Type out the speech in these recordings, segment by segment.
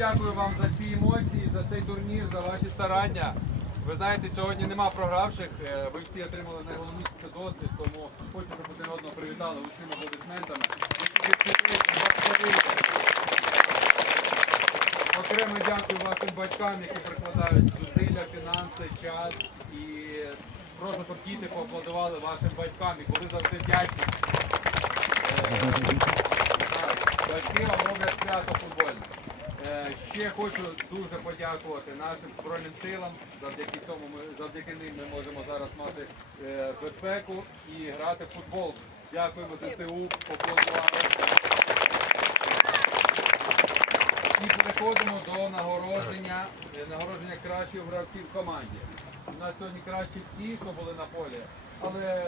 дякую вам за ці емоції, за цей турнір, за ваші старання. Ви знаєте, сьогодні нема програвших. Е, Ви всі отримали найголовніше досвід, тому хочу, щоб один одного привітали гучними аплодисментами. Окремо дякую вашим батькам, які прикладають зусилля, фінанси, час і прошу, щоб діти поаплодували вашим батькам і були завжди вдячні. Е, Батьки вам роблять свято футбольне. Е, Ще хочу дуже подякувати нашим Збройним силам. Завдяки цьому ми завдяки ним ми можемо зараз мати е, безпеку і грати в футбол. Дякуємо ЗСУ, поаплодували. І переходимо до нагородження, е, нагородження кращих гравців в команді. У нас сьогодні кращі всі, хто були на полі. Але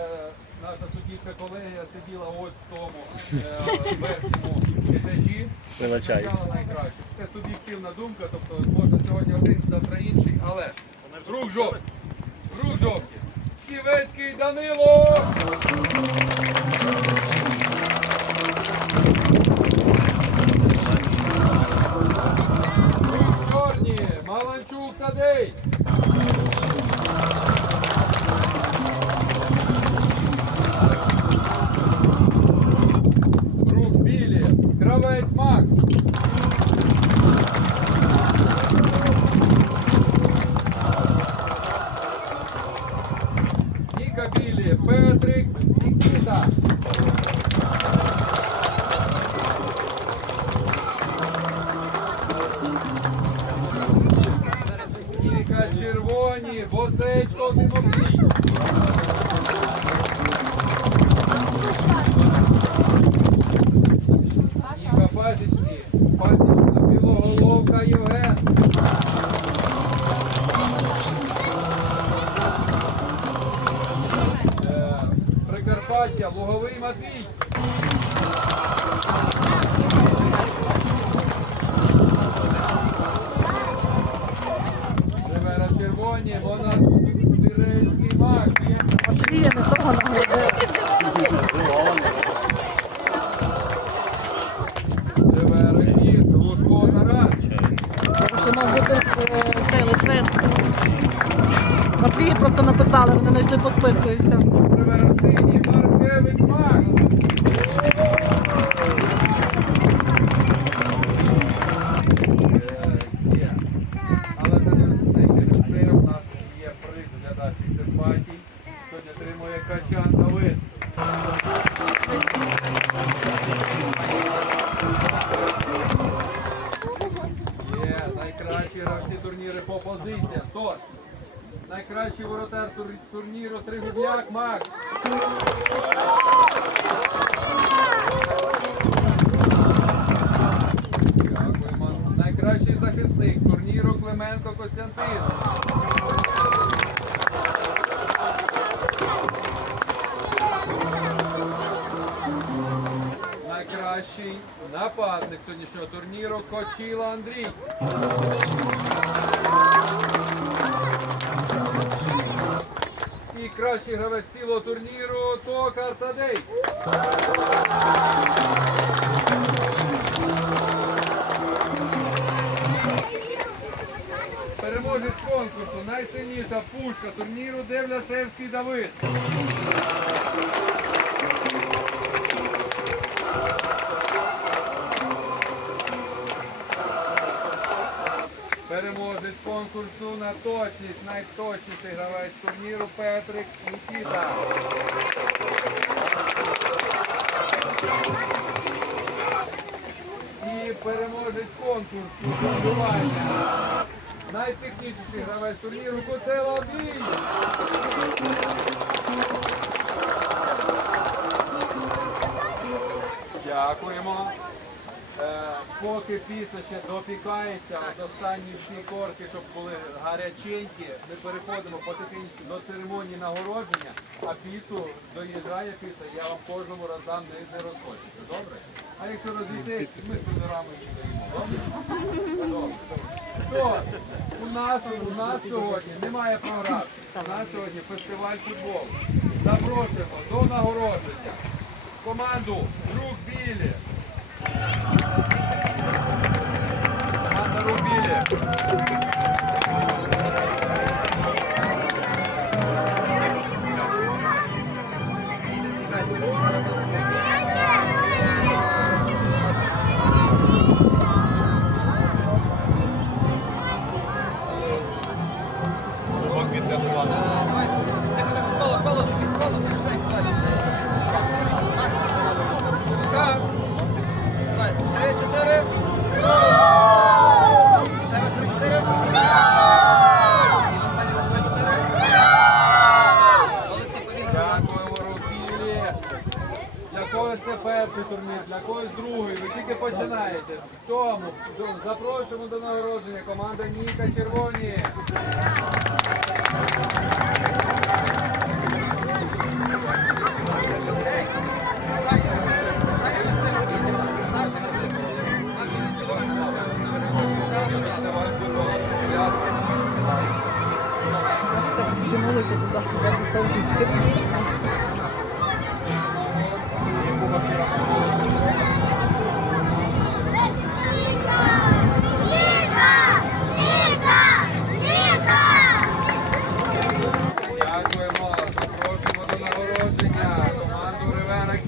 наша суддівська колегія сиділа ось в тому е, верхньому. Визначала найкраще. Це суб'єктивна думка, тобто можна сьогодні один, завтра інший, але рук жовті. рук жовті. Сівецький Данило! Все. Маркевич Макс. Але це не все це. У нас є приз для наших симпатій. Сьогодні отримує Качан Давид. Є найкращі гравці турніру по позиціям. Тож, найкращий воротар тур- турніру Тригубняк Макс. Найкращий захисник турніру Клименко Костянтин. Найкращий нападник сьогоднішнього турніру Кочіла Андрій. Кращий гравець цілого турніру Токар Тадей. Переможець конкурсу, найсильніша пушка турніру Девляшевський Давид. Конкурсу на точність, найточніший гравець турніру Петрик Нікіта. І переможець конкурсу добування. Найтехнічніший гравець турніру Котела Бій. Дякуємо. Е, Поки піца ще допікається, от останні всі корки, щоб були гаряченькі, ми переходимо потихеньку до церемонії нагородження, а піцу доїжджає піца, я вам кожному роздам не, розходиться. Добре? А якщо розійти, ми з тренерами її даємо. Добре? У нас, у нас сьогодні немає програм. У нас сьогодні фестиваль футболу. Запрошуємо до нагородження команду Друг Білі. Дякуємо, Рубілі. Для когось це перший турнір, для когось другий. Ви тільки починаєте. Тому запрошуємо до нагородження команда Ніка Червоні. Так стянулися туди, туди висадитися.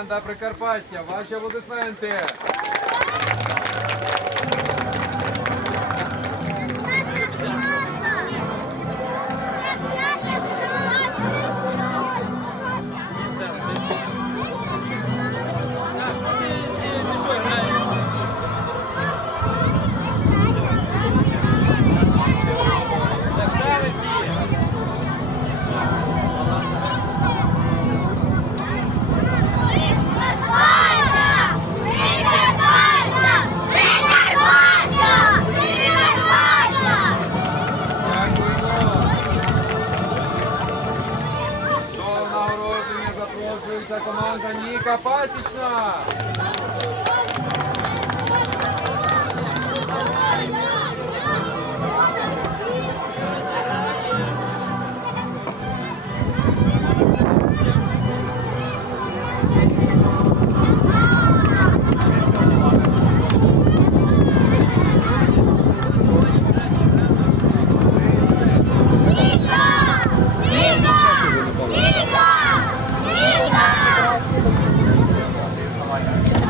Команда Прикарпаття. Ваші аплодисменти.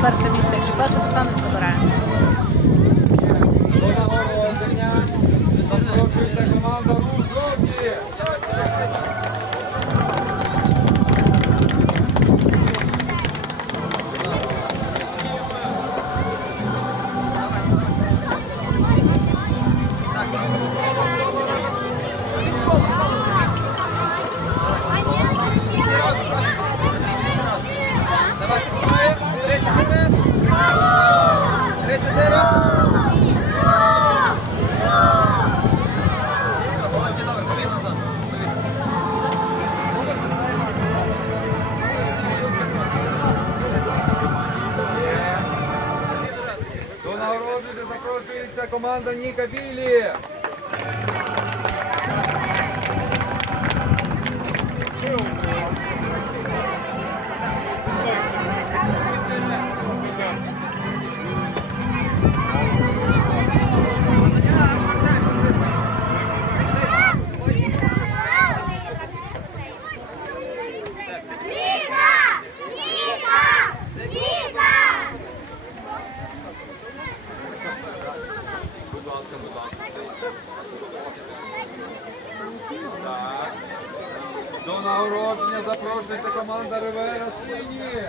personas команда Ніка Білі. До нагородження запрошується команда Ривера Сині.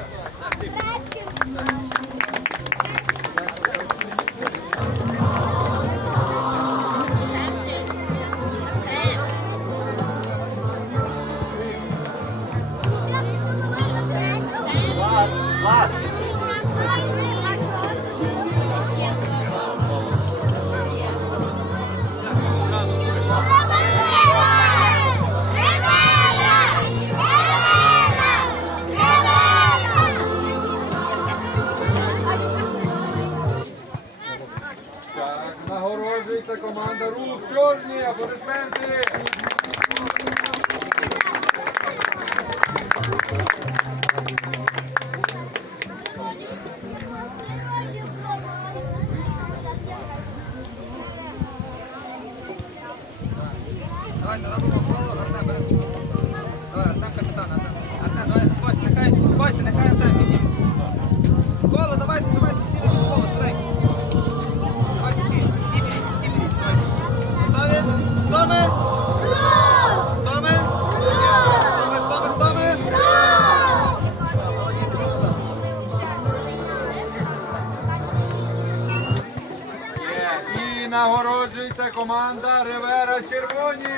Команда Ривера Червоні.